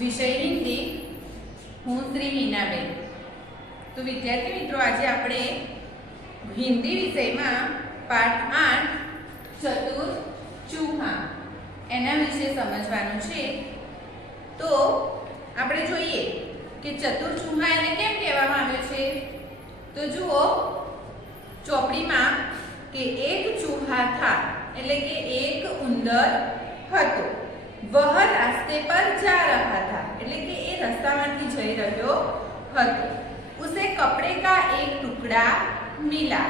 વિષય હિન્દી. હું શ્રી હિનાબેન. તો વિદ્યાર્થી મિત્રો, આજે આપણે હિન્દી વિષયમાં પાઠ 8 ચતુર ચૂહા એના વિશે સમજવાનું છે. તો આપણે જોઈએ કે ચતુર ચૂહા એને કેમ કહેવામાં આવે છે. તો જુઓ ચોપડીમાં કે એક ચૂહા થા એટલે કે એક ઉંદર હતો. वह रास्ते पर जा रहा था એટલે કે એ રસ્તામાંથી જઈ રહ્યો હતો. ઉસે કપડે કા એક ટુકડા મિલા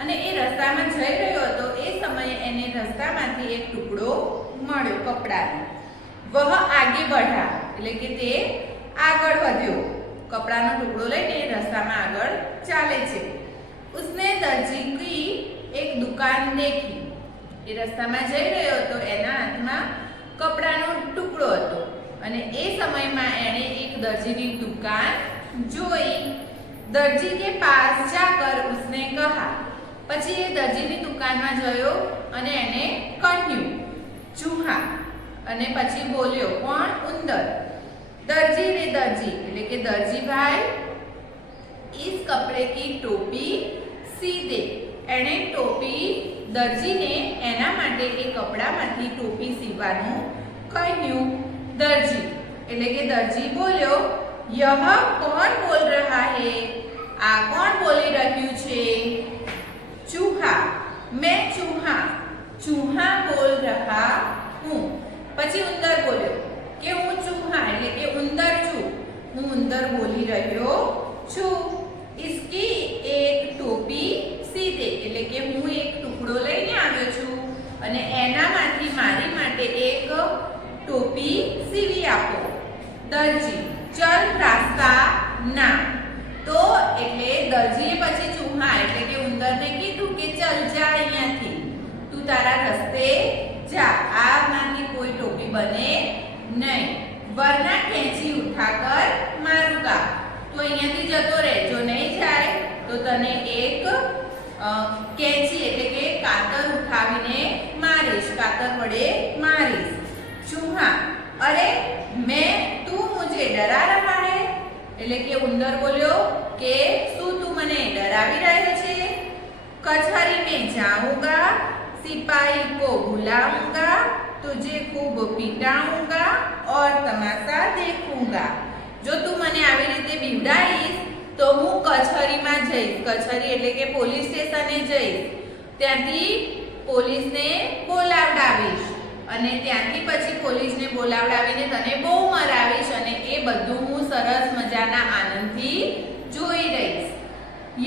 અને એ રસ્તામાં જઈ રહ્યો હતો એ સમયે એને રસ્તામાંથી એક ટુકડો મળ્યો કપડાનો. વહ આગે બઢા એટલે કે તે આગળ વધ્યો. કપડાનો ટુકડો લઈને રસ્તામાં આગળ ચાલે છે. उसने दर्जी की एक दुकान देखी. એ રસ્તામાં જઈ રહ્યો હતો, એના હાથમાં કપડાનો ટુકડો હતો અને એ સમયમાં એણે એક દરજીની દુકાન જોઈ. દરજી કે પાસ જાકર उसने कहा. પછી એ દરજીની દુકાનમાં ગયો અને એને કહ્યું ચૂહા અને પછી બોલ્યો કોણ? ઉંદર. દરજી રે દરજી એટલે કે દરજી ભાઈ इस कपड़े की टोपी सी दे. એણે ટોપી દરજીને એના માટે એ કપડામાંથી ટોપી સીવવાનું કહ્યું. દરજી એટલે કે દરજી બોલ્યો યહ કોણ બોલ રહા હે. આ કોણ બોલી રહ્યું છે? ચૂહા. મેં ચૂહા. ચૂહા બોલ રહા હું. પછી ઉંદર બોલ્યો કે હું ચૂહા એટલે કે ઉંદર છું. હું ઉંદર બોલી રહ્યો છું. इसकी एक टोपी सी दे એટલે કે હું એક ટુકડો લઈને આવ્યો છું અને એનામાંથી મારી માટે એક ટોપી સીવી આપો. દરજી ચલ રાસ્તા ના. તો એટલે દરજીએ પછી ચૂહા એટલે કે ઉંદરને કીધું કે ચલ જા અહીંયાથી, તું તારા રસ્તે જા, આમાંથી કોઈ ટોપી બને નહીં. વરના ખેંચી ઉઠાકર મારુંગા. તો અહીંયાથી જતો રહે, જો નહીં જાય તો તને એક કેંચી એટલે કે કાતર ઉઠાવીને મારીશ, કાતર વડે મારીશ. ચૂહા અરે મેં તું મુझे डरा रहा है એટલે કે ઉંદર બોલ્યો કે શું તું મને ડરાવી રહ્યો છે? कचहरी में जाऊंगा, सिपाही को बुलाऊंगा, तुझे खूब पिटाऊंगा और तमाशा देखूंगा. જો તું મને આવી રીતે બીવડાવીશ તો હું કચહરીમાં જઈશ. કચહરી એટલે કે પોલીસ સ્ટેશને જઈશ. ત્યાંથી પોલીસને બોલાવડાવીશ અને ત્યાંથી પછી પોલીસને બોલાવડાવીને તને બહુ મરાવીશ અને એ બધું હું સરસ મજાના આનંદથી જોઈ રહીશ.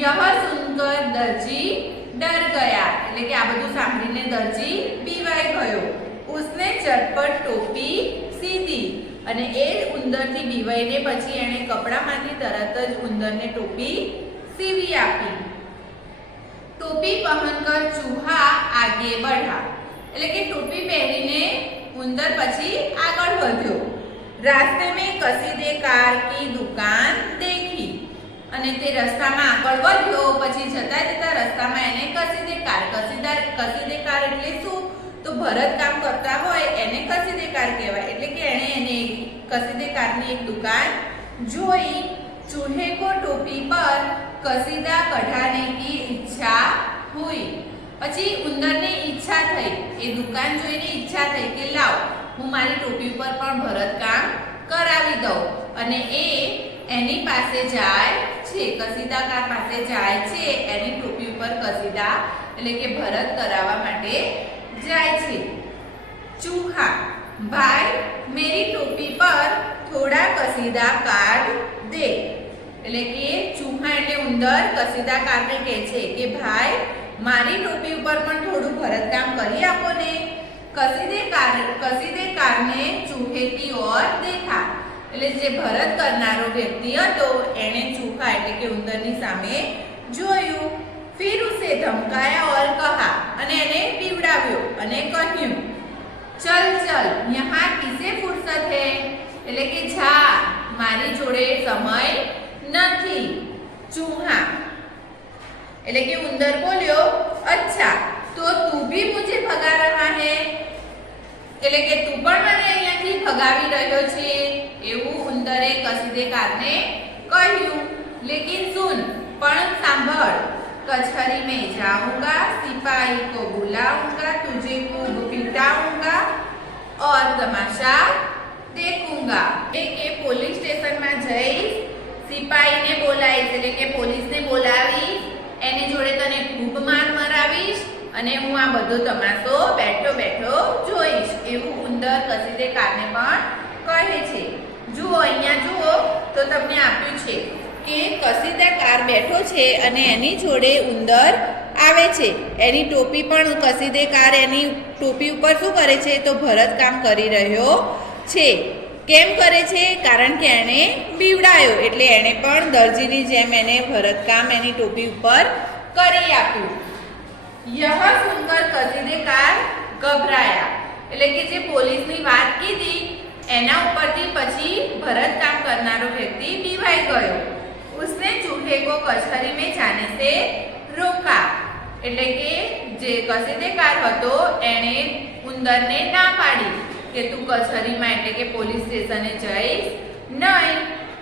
યહ સુનકર દરજી ડર ગયા એટલે કે આ બધું સાંભળીને દરજી બીવાઈ ગયો. ઉસને ઝટપટ ટોપી સીધી અને એ ઉંદરથી બીવાઈને પછી એણે કપડામાંથી તરત જ ઉંદરને ટોપી સીવી આપી. ટોપી પહેનકર ચૂહા આગે બઢા એટલે કે ટોપી પહેરીને ઉંદર પછી આગળ વધ્યો. રાસ્તે મેં કસીદે કાર કી દુકાન દેખી અને તે રસ્તામાં આગળ વધ્યો. પછી જતા જતા રસ્તામાં એને કસીદે કાર એટલે શું? તો ભરત કામ કરતા હોય એને કસીદે કાર કહેવાય. એટલે કે એને કસીદે કારની એક દુકાન જોઈ. ચૂહે કો ટોપી પર કસીદા કઢાને કી ઈચ્છા હુઈ. પછી ઉંદરને ઈચ્છા થઈ, એ દુકાન જોઈને ઈચ્છા થઈ કે લાવ હું મારી ટોપી ઉપર પણ ભરત કામ કરાવી દઉં. અને એ એની પાસે જાય છે, કસીદાકાર પાસે જાય છે. એની ટોપી ઉપર કસીદા એટલે કે ભરત કરાવવા માટે જાય છે. ચૂહા ભાઈ મેરી ટોપી પર થોડા કસીદા કાઢ દે એટલે કે ચૂહા એટલે ઉંદર કસીદાકારને કહે છે કે ભાઈ મારી ટોપી ઉપર પણ થોડું ભરતકામ કરી આપો ને. કસીદેકારને ચૂહેથી ઓર દેખા એટલે જે ભરત કરનારો વ્યક્તિ હતો એણે ચૂહા એટલે કે ઉંદરની સામે જોયું. फिर उसे धमकाया और कहा અને એને બીવડાવ્યો અને કહ્યું ચલ ચલ યહાં કિસે ફુરસત હે એટલે કે જા મારી જોડે સમય નથી. ચૂહા એટલે કે ઉંદર બોલ્યો અચ્છા તો તું ભી મુझे ભગા રહા હે એટલે કે તું પણ મને અહીંયાથી ભગાવી રહ્યો છે એવું ઉંદરે કસીદે कारને કહ્યું. લેકિન સુન, પણ સાંભળ. कचहरी में जाऊंगा, सिपाही को बुलाऊंगा, तुझे खूब पिटाऊंगा और तमाशा देखूंगा. કે પોલીસ સ્ટેશનમાં જઈશ, સિપાહીને બોલાવીશ એટલે કે પોલીસને બોલાવીશ, એની જોડે તને ખૂબ માર મરાવીશ અને હું આ બધો તમાશો બેઠો બેઠો જોઈશ. એવું ઉંદર કસીદે कारને પણ કહે છે. જુઓ, અહીંયા જુઓ તો તમને આપ્યું છે કે કસીદાકાર બેઠો છે અને એની જોડે ઉંદર આવે છે. એની ટોપી પણ કસીદેકાર એની ટોપી ઉપર શું કરે છે તો ભરતકામ કરી રહ્યો છે. કેમ કરે છે? કારણ કે એણે બીવડાયો એટલે એણે પણ દરજીની જેમ એને ભરતકામ એની ટોપી ઉપર કરી આપ્યું. યહ સુનકર કસીદેકાર ગભરાયા એટલે કે જે પોલીસની વાત કીધી એના ઉપરથી પછી ભરતકામ કરનારો વ્યક્તિ બીવાઈ ગયો. उसने चूहे को कचहरी में जाने से रोका એટલે કે જે કસીદેકાર હતો એણે ઉંદરને ના પાડી કે તું કચहरीમાં એટલે કે પોલીસ સ્ટેશને જઈશ નહીં.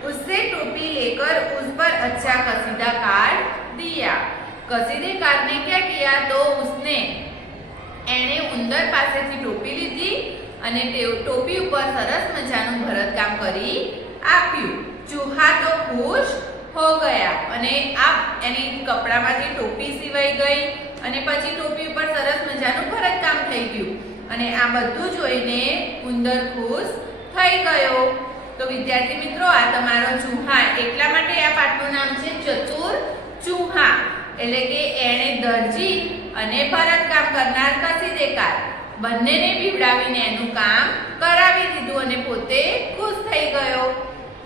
उससे टोपी लेकर उस पर अच्छा कसीदा काट दिया. कसीदेकार ने क्या किया तो उसने એણે ઉંદર પાસેથી ટોપી લીધી અને ટોપી ઉપર સરસ મજાનું ભરતકામ કરી આપ્યું. ચૂહા તો ખુશ हो गया અને આ એની કપડામાંથી ટોપી સીવાઈ ગઈ અને પછી ટોપી ઉપર સરસ મજાનું ભરતકામ થઈ ગયું અને આ બધું જોઈને ઉંદર ખુશ થઈ ગયો. તો વિદ્યાર્થી મિત્રો, આ તમારો ચૂહા એટલા માટે આ પાઠનું નામ છે ચતુર ચૂહા એટલે કે એણે દરજી અને ભરતકામ કરનાર કસીદેકાર બંનેને બીવડાવીને એનું કામ કરાવી દીધું અને પોતે ખુશ થઈ ગયો.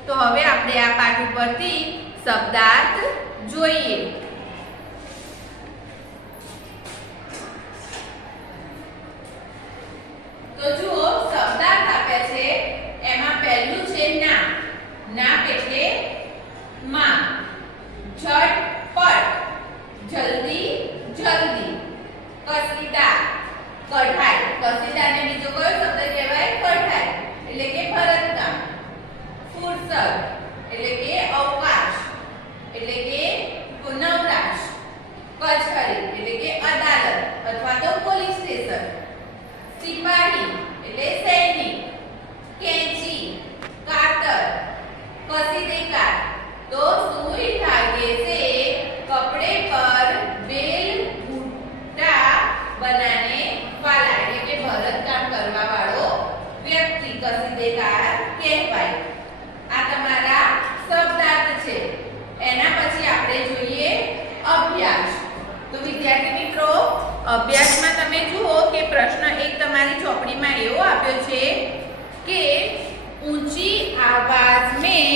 તો હવે આપણે આ પાઠ ઉપરથી શબ્દાર્થ જોઈએ. તો જુઓ, શબ્દાર્થ આપ્યા છે એમાં પહેલું છે ના. નાપ એટલે માં. ઝટપટ જલ્દી જલ્દી. કસીદા કઢાઈ. કસીદાને બીજો કયો શબ્દ કહેવાય? કઢાઈ એટલે કે ભરતકામ. ફુરસત એટલે કે અવકાશ એટલે કે નવરાશ. કચહરી એટલે કે અદાલત અથવા તો પોલીસ સ્ટેશન. સિપાહી એટલે સૈનિક. કેંચી કાતર. કસીદેકાર તો સુઈ धागे से कपड़े पर बेल बूटा बनाने वाला એટલે કે ભરતકામ કરવા વાળો વ્યક્તિ કસીદેકાર કહેવાય. આ તમારા શબ્દાર્થ છે. એના પછી આપણે જોઈએ અભ્યાસ. તો વિદ્યાર્થી મિત્રો, અભ્યાસમાં તમે જુઓ કે પ્રશ્ન 1 તમારી ચોપડીમાં એવો આપ્યો છે કે ऊंची आवाज में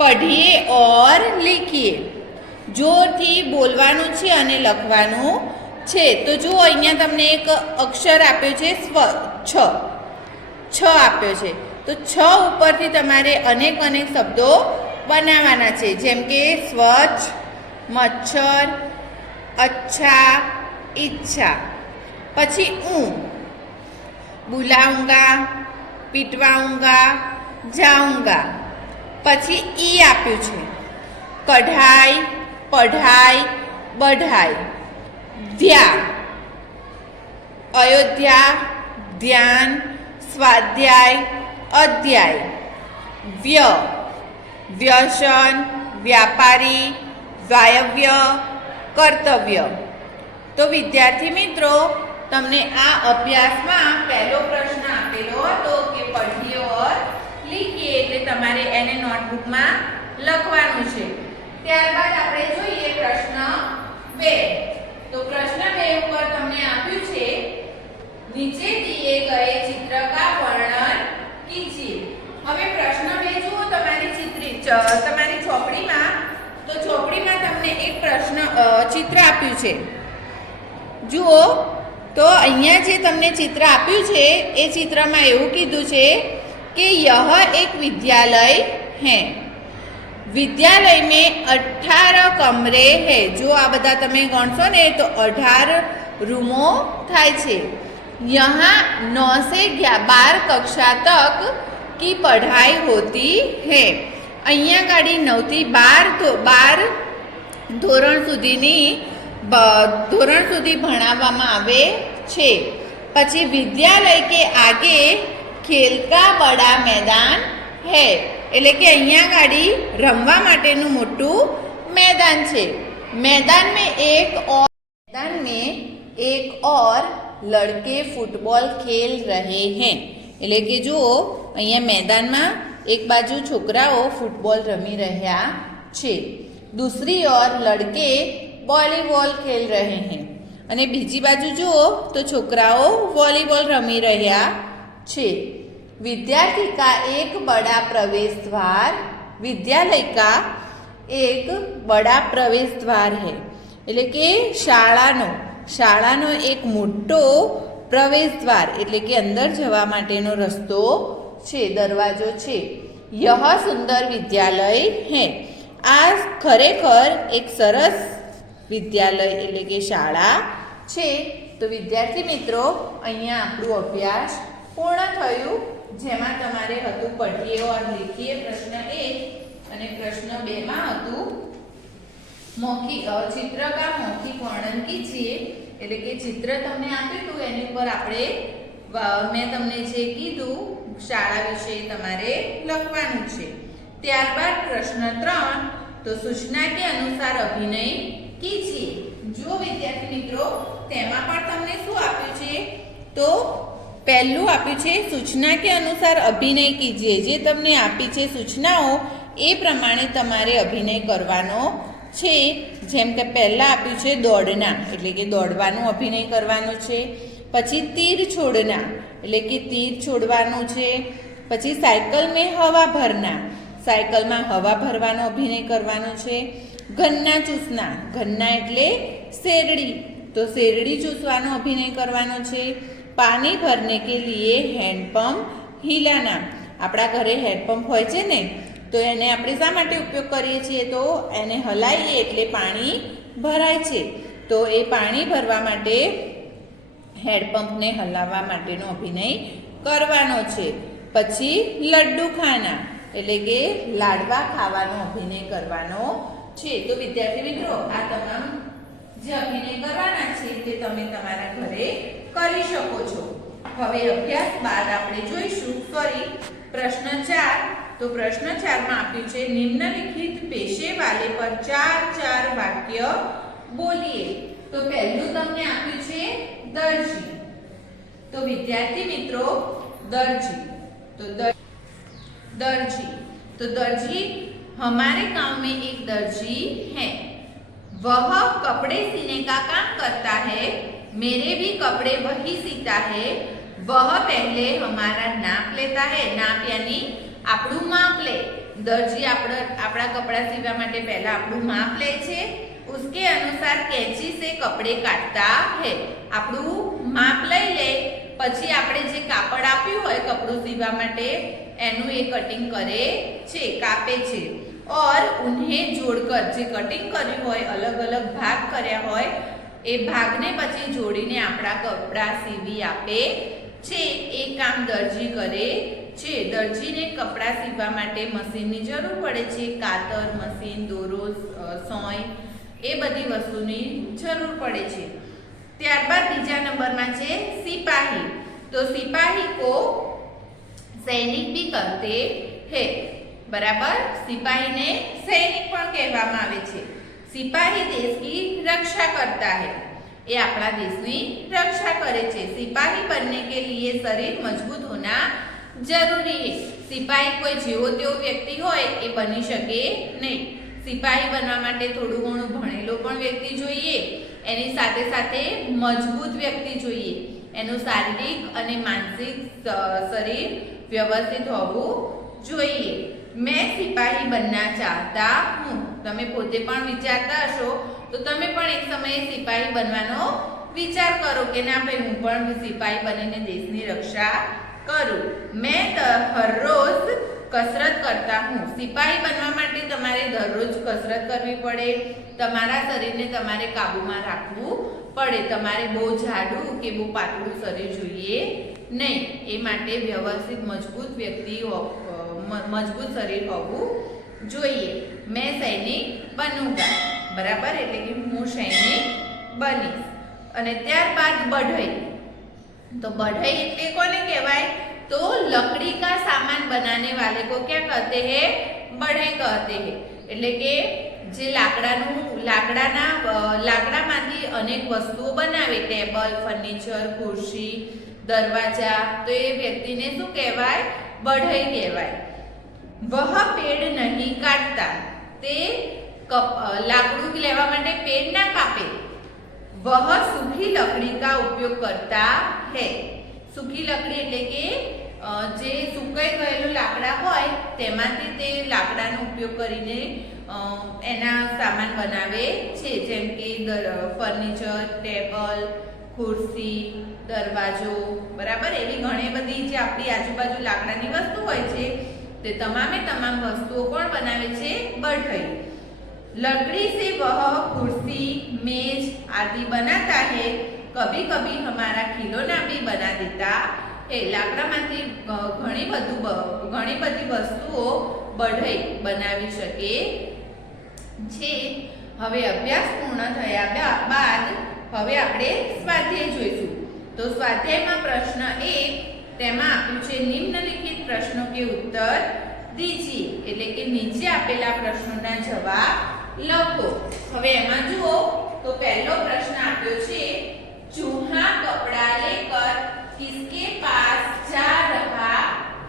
पढ़िए और लिखिए. જોરથી બોલવાનું છે અને લખવાનું છે. તો જુઓ, અહીંયા તમને એક અક્ષર આપ્યો છે છ. છ આપ્યો છે તો છ ઉપરથી તમારે અનેક શબ્દો બનાવવાના છે. જેમ કે સ્વચ્છ, મચ્છર, અચ્છા, ઈચ્છા. પછી હું बुलाऊंगा, पिटवाऊंगा, जाऊंगा. પછી ઈ આપ્યું છે કઢાઈ, પઢાઈ, બઢાઈ. ધ્યાન, અયોધ્યા, ધ્યાન, સ્વાધ્યાય, અધ્યાય. વ્ય, વ્યસન, વ્યાપારી, વાયવ્ય, કર્તવ્ય. તો વિદ્યાર્થી મિત્રો, તમને આ અભ્યાસમાં પહેલો પ્રશ્ન આપેલો હતો કે પઢીએ ઓર લીખીએ એટલે તમારે એને નોટબુકમાં લખવાનું છે. ત્યારબાદ આપણે જોઈએ પ્રશ્ન 2. તો પ્રશ્ન 2 ઉપર તમને આપ્યું છે નીચે દિए गए चित्र का वर्णन कीजिए. હવે પ્રશ્ન 2 જુઓ તમારી ચોપડીમાં. તો ચોપડીમાં તમને એક પ્રશ્ન ચિત્ર આપ્યું છે. જુઓ, તો અહીંયા જે તમને ચિત્ર આપ્યું છે એ ચિત્રમાં એવું કીધું છે कि यह एक विद्यालय है. विद्यालय में 18 कमरे हैं. जो आ बधा तमे गणशो ने तो 18 रूमों थाय छे. यहाँ 9 से 12 कक्षा तक की पढ़ाई होती है। અહીંયા ગાડી 9 થી 12 ધોરણ સુધી ભણાવવામાં આવે છે। પછી વિદ્યાલય કે આગે ખેલ કા બડા મેદાન है, એટલે કે અહીંયા ગાડી રમવા માટેનું મોટું मैदान છે। मैदान में एक और लड़के फूटबॉल खेल रहे हैं, એટલે કે જો અહીંયા मैदाનમાં एक बाजू छोकराओ फूटबॉल रमी રહ્યા છે, दूसरी ओर लड़के वॉलीबॉल खेल रहे हैं, અને બીજી બાજુ જુઓ તો છોકરાઓ વોલીબોલ રમી રહ્યા છે। विद्यार्थी का एक बड़ा प्रवेश द्वार, विद्यालय का एक बड़ा प्रवेश द्वार है, એટલે કે શાળાનો એક મોટો પ્રવેશ દ્વાર એટલે કે અંદર જવા માટેનો રસ્તો છે, દરવાજો છે। यह सुंदर विद्यालय है, આ ખરેખર એક સરસ વિદ્યાલય એટલે કે શાળા છે। તો વિદ્યાર્થી મિત્રો, અહીંયા આપણું અભ્યાસ પૂર્ણ થયું, જેમાં તમારે હતું પઢીએ ઓર લીખીએ પ્રશ્ન 1 અને પ્રશ્ન 2 માં હતું મૌખિક ચિત્ર કા મૌખિક વર્ણન कीजिए, એટલે કે ચિત્ર તમને આપ્યું હતું એની ઉપર આપણે મેં તમને જે કીધું શાળા વિશે તમારે લખવાનું છે। ત્યારબાદ પ્રશ્ન 3, તો સૂચના કે અનુસાર અભિનય कीजिए। જો વિદ્યાર્થી મિત્રો તેમાં પણ તમને શું આપ્યું છે, તો પહેલું આપ્યું છે સૂચના કે અનુસાર અભિનય कीजिए। જે તમને આપી છે સૂચનાઓ એ પ્રમાણે તમારે અભિનય કરવાનો છે। જેમ કે પહેલા આપ્યું છે દોડના, એટલે કે દોડવાનું અભિનય કરવાનો છે। પછી તીર છોડના, એટલે કે તીર છોડવાનું છે। પછી સાયકલ મેં હવા ભરના, સાયકલમાં હવા ભરવાનો અભિનય કરવાનો છે। ગન્ના ચૂસના, ગન્ના એટલે શેરડી, તો શેરડી ચૂસવાનો અભિનય કરવાનો છે। પાણી ભરને કે લીએ હેન્ડપંપ હિલાના, આપણા ઘરે હેન્ડપંપ હોય છે ને, તો એને આપણે શા માટે ઉપયોગ કરીએ છીએ, તો એને હલાવીએ એટલે પાણી ભરાય છે, તો એ પાણી ભરવા માટે હેન્ડપંપને હલાવવા માટેનો અભિનય કરવાનો છે। પછી લડ્ડુ ખાના, એટલે કે લાડવા ખાવાનો અભિનય કરવાનો છે। તો વિદ્યાર્થી મિત્રો, આ તમામ જે અભિનય કરવાના છે તે તમે તમારા ઘરે કરી શકો છો। હવે અભ્યાસ બાદ આપણે જોઈશું પ્રશ્ન 4, તો પ્રશ્ન 4 માં આપ્યું છે નિમ્નલિખિત પેશે વાલે પર 4 વાક્ય બોલીએ। તો પહેલું તમને આપ્યું છે દરજી, તો વિદ્યાર્થી મિત્રો दर्जी, तो दर्जी हमारे गांव में एक दर्जी है, वह कपड़े सीने का काम करता है, मेरे भी कपड़े वही सीता है। वह पहले हमारा नाप लेता है, नाप यानी આપણું માપ લે। દરજી આપણા કપડા સીવવા માટે પહેલા આપણું માપ લે છે, उसके अनुसार कैंची से कपड़े काटता है। આપણું માપ લઈ લે, પછી આપણે જે કાપડ આપ્યું હોય કપડું સીવવા માટે એનું એ કટિંગ કરે છે, કાપે છે। और उन्हें जोड़कर જે કટિંગ કર્યું હોય, અલગ અલગ ભાગ કર્યા હોય એ ભાગને પછી જોડીને આપણા કપડા સીવી આપે છે, એ કામ દરજી કરે છે। દરજીને કપડા સીવવા માટે મશીનની જરૂર પડે છે, કાતર, મશીન, દોરો, સોય, એ બધી વસ્તુની જરૂર પડે છે। ત્યારબાદ બીજા નંબરમાં છે સિપાही, तो सिपाही को सैनिक भी कहते हैं, बराबर। सिपाही ने सैनिक पण कहेवामां आवे छे। सिपाही देश की रक्षा करता है, ये अपना देशनी रक्षा करे छे। सिपाही बनने के लिए शरीर मजबूत होना जरूरी है। सिपाही कोई जेवो तेवो व्यक्ति होय ए बनी शके नहीं। सिपाही बनवा माटे थोडुं घणुं भणेलो पण व्यक्ति जोईए, एनी साथे साथे मजबूत व्यक्ति जोईए। एनुं शारीरिक अने मानसिक शरीर व्यवस्थित होवुं जोईए। मैं सिपाही बनना चाहता हूँ, तमे पोते पण विचारता हशो तो तमे पण एक समये सिपाही बनवानो विचार करो कि ना भाई हूँ पण सिपाही बनीने देशनी रक्षा करूँ। मैं हर रोज कसरत करता हूँ। सिपाही बनवा माटे तमारे दररोज कसरत करवी पड़े, तमारा शरीरने तमारे काबूमां राखवुं पड़े। तमारे बहु जाडू के बहु पातळुं शरीर जोईए નહીં. એ માટે વ્યવસ્થિત મજબૂત મજબૂત શરીર હોવું જોઈએ. મેં સૈનિક બનूंगा, બરાબર, એટલે કે હું સૈનિક બનીશ. અને ત્યારબાદ बढ़ई. तो बढ़ई એટલે કોને કહેવાય? तो लकड़ी का सामान बनाने वाले को क्या कहते हैं? बढ़ई कहते हैं. એટલે કે જે લાકડામાંથી અનેક વસ્તુઓ બનાવે, ટેબલ, ફર્નિચર, ખુરશી, દરવાજા, તો એ વ્યક્તિને શું કહેવાય? बढ़ई કહેવાય. वह पेड़ नहीं काटता, તે લાકડું લેવા માટે પેડ ના કાપે. वह सूखी लकड़ी का उपयोग करता है. सूखी लकड़ी એટલે કે જે સુકાઈ ગયેલું લાકડા હોય તેમાંથી તે લાકડાનો ઉપયોગ કરીને એના સામાન બનાવે છે, જેમ કે ફર્નિચર, ટેબલ, ખુરશી, દરવાજો, બરાબર. એવી ઘણી બધી જે આપણી આજુબાજુ લાકડાની વસ્તુ હોય છે તે તમામે તમામ વસ્તુઓ કોણ બનાવે છે? बढ़ई. लकड़ी से वह कुर्सी, मेज आदि बनाता है. कभी कभी हमारा खिलौना भी बना देता है. लाकडाમાંથી ઘણી બધી વસ્તુઓ बढ़ई બનાવી શકે છે. હવે અભ્યાસ પૂર્ણ થયા બાદ હવે આપણે સ્વાધ્યાય જોઈશું. તો સ્વાધ્યાયમાં પ્રશ્ન 1 તેમાં આપ્યું છે નિમ્નલિખિત પ્રશ્નો કે ઉત્તર દીજીએ, એટલે કે નીચે આપેલા પ્રશ્નોના જવાબ લખો. હવે એમાં જુઓ તો પહેલો પ્રશ્ન આપ્યો છે, चूहा कपड़ा लेकर किसके पास जा रहा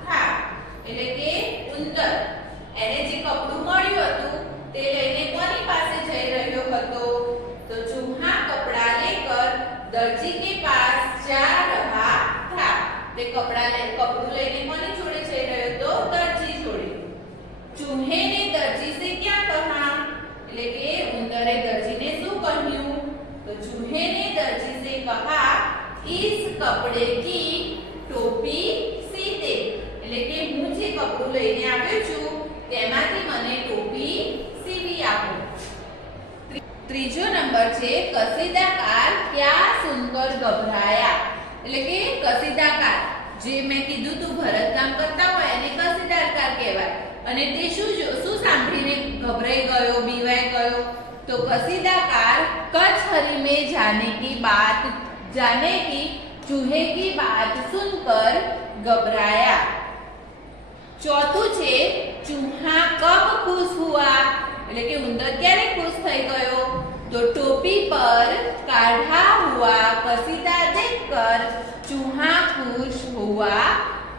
था? એટલે કે ઉંદર એને જે કપડું મળ્યું હતું તે લઈને કોની પાસે જઈ રહ્યો હતો? તો चूहा कपड़ा लेकर दर्जी के पास जा रहा था. તે કપડું લઈને કોની જોડે જઈ રહ્યો હતો? દરજી જોડે. चूहे ने दर्जी से क्या कहा? એટલે કે ઉંદરે દરજીને શું કહ્યું? तो चूहे ने दर्जी से कहा, इस कपड़े की टोपी सी दे. એટલે કે હું જે કપડું લઈને આવ્યો છું તેમાંથી મને ટોપી સીવી આપો. ત્રીજો નંબર છે, કસીદાકાર क्या सुनकर घबराया? એટલે કે કસીદાકાર જે મેં કીધું તું ભરતકામ કરતા હોય એને કસીદાકાર કહેવાય. અને તે શું સાંભળીને ગભરાઈ ગયો, બીવાઈ ગયો? तो कसीदाकार कचहरी में जाने की चूहे की बात सुनकर घबराया. चौथું છે, चूहा कब खुश हुआ? એટલે કે ઉંદર ક્યારે ખુશ થઈ ગયો? तो टोपी पर काढ़ा हुआ कसीदा देखकर चूहा खुश हुआ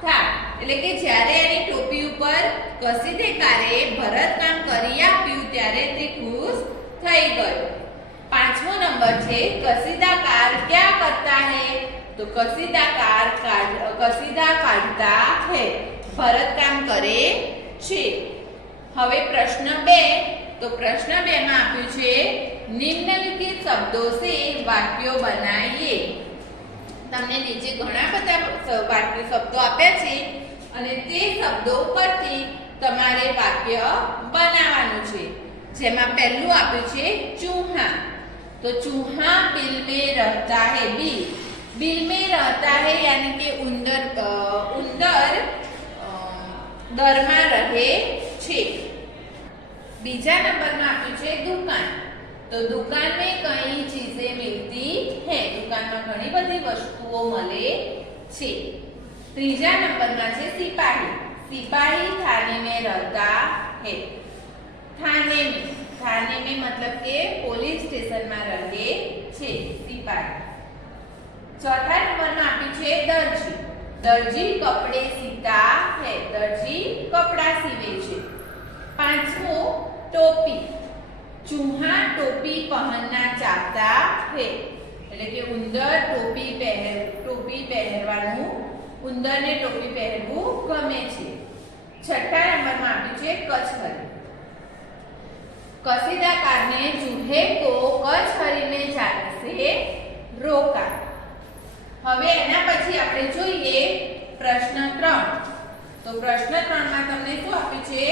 था. એટલે કે જ્યારે એની ટોપી ઉપર કસીદેકારે ભરતકામ કરી આપ્યું ત્યારે તે ખુશ થઈ ગયો. પાંચમો નંબર છે, કસીદાકાર क्या करता है? तो કસીદાકાર કસીદા કાઢતા है, ભરતકામ કરે છે. હવે પ્રશ્ન 2, તો પ્રશ્ન 2 માં આપ્યું છે, નિમ્નલિખિત શબ્દો से વાક્યો બનાવીએ. તમને નીચે ઘણા બધા વાક્ય શબ્દો આપ્યા છે અને તે શબ્દો પરથી તમારે વાક્ય બનાવવાનું છે. જેમાં પહેલું આપ્યું છે चूहा. तो चूहा बिल में रहता है. बिल में रहता है यानी कि उंदर दरमा रहे छे. बीजा नंबर में आप्યું છે दुकान. तो दुकान में कई चीजें मिलती है. दुकान में घणी बधी वस्तुओं મળે છે. ત્રીજા નંબર માં છે सिपाही. सिपाही थाने में रहता है. थाने में मतलब के पुलिस स्टेशन में रहे छे सिपाही. चौथा नंबर में आप्યું છે दर्जी. दर्जी कपड़े सीता है. दर्जी कपड़ा सीवे छे. पांचमो टोपी. चूहा टोपी पहनना चाहता है. એટલે કે ઉંદર ટોપી પહેરવાનું ઉંદરને ટોપી પહેરવું ગમે છે. છઠ્ઠા નંબરમાં આપ્યું છે કચહરી. कसीदाकार ने चूहे को कचहरी में जाने से रोका. હવે એના પછી આપણે જોઈએ પ્રશ્ન 3. તો પ્રશ્ન 3 માં તમને શું આપ્યું છે?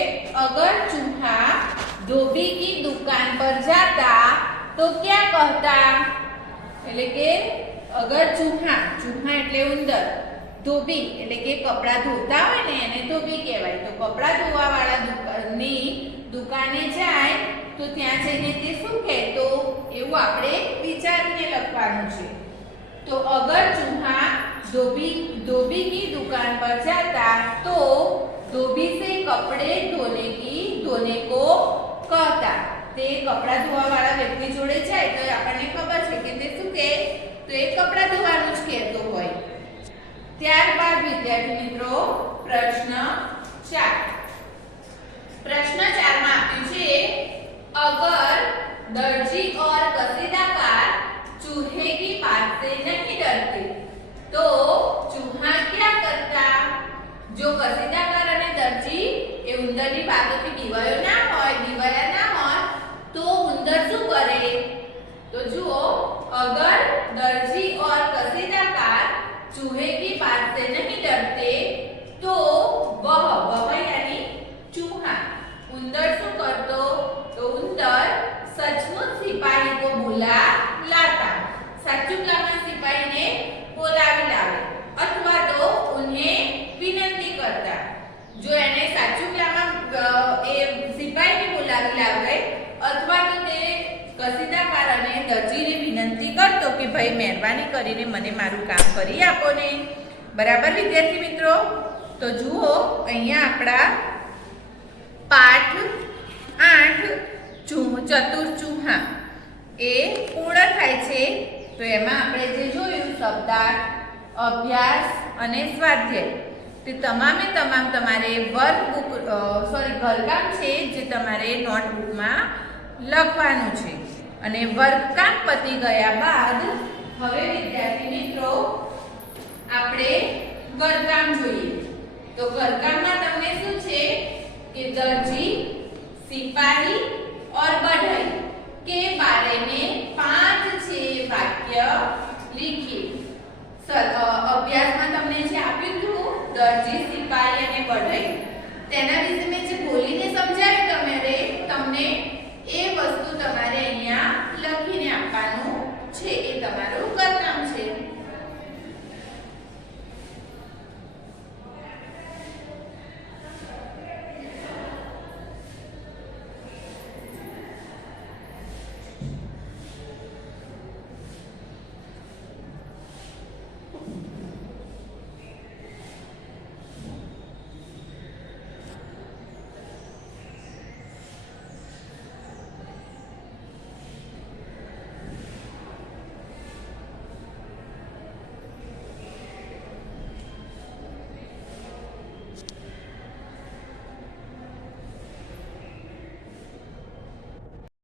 अगर चूहा धोबी की दुकान पर जाता तो क्या कहता? એટલે કે અગર ચૂહા એટલે ઉંદર ધોબી એટલે કે કપડાં ધોતા હોય ને એને ધોબી કહેવાય. તો કપડાં ધોવાવાળા દુકાનની દુકાને જાય તો ત્યાં જઈને તે શું કહેતો એવું આપણે વિચારીને લખવાનું છે. તો અગર ચૂહા धोबी की दुकान पर जाता तो धोबी से कपड़े धोने को कहता. તે કપડા ધોવાવાળા વ્યક્તિ જોડે જાય તો આપણને ખબર છે કે તે શું કહે તો એ કપડા ધોવાનું જ કહેતો હોય. ત્યારબાદ વિદ્યાર્થી મિત્રો પ્રશ્ન 4 માં આપ્યું છે अगर दर्जी और कसीदाकार चूहे की बात से नहीं डरते तो चूहा क्या करता. जो कसीदाकार અને દરજી એ ઉંદરની વાતોથી બીવાયા ના હોય તો ઉંદર શું કરે તો જુઓ अगर दर्जी और कसीदाकार चूहे की बात से नहीं डरते तो वह यानी चूहा उंदर શું કરતો तो उंदर सचमुच सिपाही को बुला लाता. साचुकलामा सिपाही ने बोलावी लावे अथवा तो उन्हें विनंती करता. जो એને સાચુકલામાં એ સિપાહીને બોલાવી લાવે અથવા તો તે કસીદાકાર અને દરજીને વિનંતી કરતો કે ભાઈ મહેરબાની કરીને મને મારું કામ કરી આપો ને. બરાબર વિદ્યાર્થી મિત્રો. તો જુઓ અહીંયા આપણા પાઠ 8 ચતુર ચૂહા એ પૂર્ણ થાય છે. તો એમાં આપણે જે જોયું શબ્દાર્થ, અભ્યાસ અને સ્વાધ્યાય તે તમામે તમામ તમારે ઘરકામ છે જે તમારે નોટબુકમાં લખવાનું છે. અને વર્ગકામ પતી ગયા બાદ હવે વિદ્યાર્થી મિત્રો આપણે ઘરકામ જોઈએ. તો ઘરકામમાં તમને શું છે કે દરજી, सिपाही और बढ़ई के बारे में 5-6 वाक्य लिखिए. અભ્યાસમાં તમને જે આપ્યું હતું દરજી, સિપાહી અને बढ़ई તેના વિશે